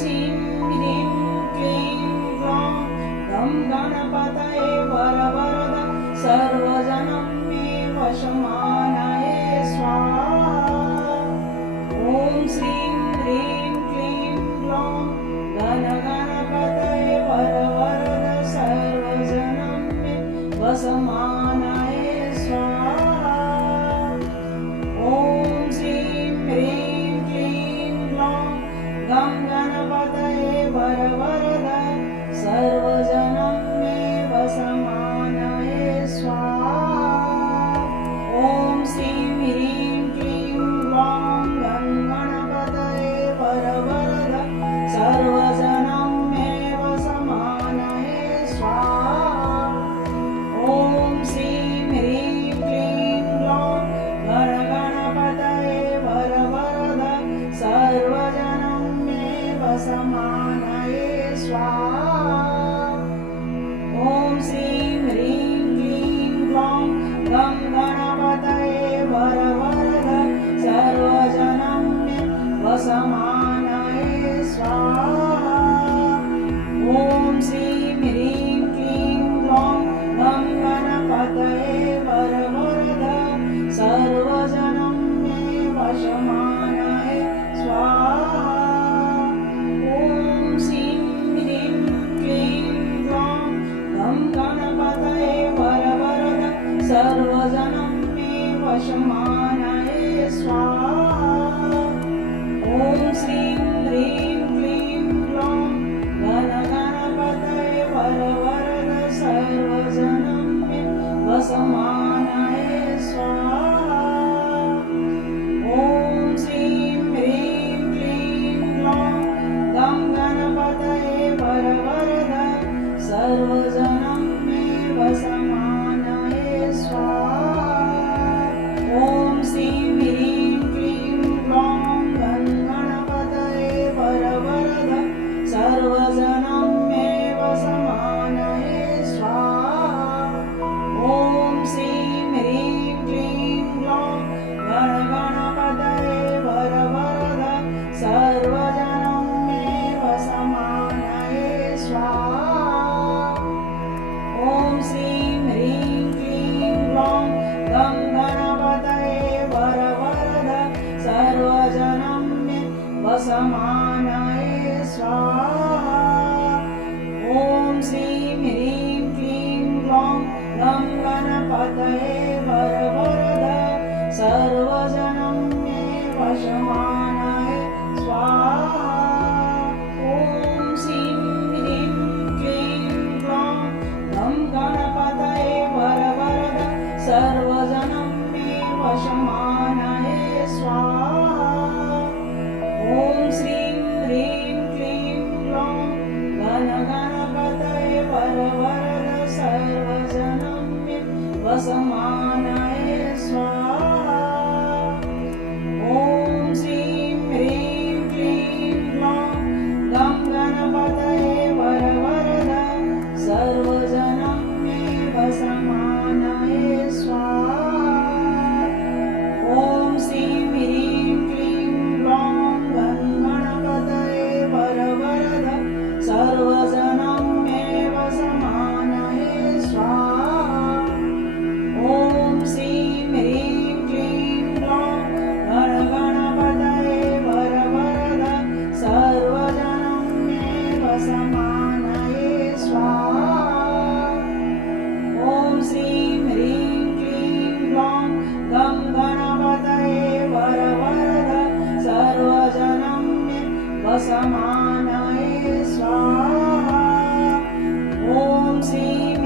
श्रीं ह्रीं क्लीं ग्लौं गं गणपतये वरवरद सर्वजनं मे वशमानये स्वाहा। ॐ श्रीं ह्रीं क्लीं ग्लौं गण गणपतये वरवरद सर्वजनं मे वशमानये स्वाहा। ॐ श्रीं ह्रीं क्लीं ग्लौं गं गणपतये वरवरद सर्वजनं मे वशमानये स्वाहा। ॐ श्रीं ह्रीं क्लीं ग्लौं गं गणपतये वरवरद सर्वजनं मे वशमानये स्वाहा। ॐ श्रीं ह्रीं क्लीं ग्लौं गण गणपतये वरवरद सर्वजनं मे वशमानये स्वाहा। ॐ श्रीं ह्रीं क्लीं ग्लौं गं गणपतये वरवरद सर्वजनं मे वशमानये स्वाहा। ॐ श्रीं ह्रीं क्लीं ग्लौं गं गणपतये वरवरद सर्वजनं मे वशमानये स्वाहा। ॐ श्रीं ह्रीं क्लीं ग्लौं गं गणपतये वरवरद सर्वजनं मे वशमानये स्वाहा। ॐ श्रीं ह्रीं क्लीं ग्लौं गण गणपतये वरवरद सर्वजनं मे वशमानये स्वाहा। ॐ श्रीं ह्रीं क्लीं ग्लौं गं गणपतये वरवरद सर्वजनं मे वशमानये स्वाहा। ॐ श्रीं ह्रीं क्लीं ग्लौं गं गणपतये वरवरद सर्वजनं मे वशमानये स्वाहा। ॐ श्रीं ह्रीं क्लीं ग्लौं गण गणपतये वरवरद सर्वजनं मे वशमानये स्वाहा। ॐ श्रीं ह्रीं क्लीं ग्लौं गं गणपतये वरवरद सर्वजनं मे वशमानये स्वाहा। ॐ श्रीं ह्रीं क्लीं ग्लौं गं गणपतये वरवरद सर्वजनं मे वशमानये स्वाहा। ॐ श्रीं ह्रीं क्लीं ग्लौं गं गणपतये वरवरद सर्वजनं मे वशमानये स्वाहा। ॐ श्रीं ह्रीं क्लीं ग्लौं गण गणपतये वरवरद सर्वजनं मे वशमानये स्वाहा। ॐ श्रीं ह्रीं क्लीं ग्लौं गं गणपतये वरवरद सर्वजनं मे वशमानये स्वाहा। ॐ श्रीं ह्रीं क्लीं ग्लौं गं गणपतये वरवरद सर्वजनं मे वशमानये स्वाहा। ॐ श्रीं ह्रीं क्लीं ग्लौं गण गणपतये वरवरद सर्वजनं मे वशमानये स्वाहा। ॐ श्रीं ह्रीं क्लीं ग्लौं गं गणपतये वरवरद सर्वजनं मे वशमानये स्वाहा। ॐ श्रीं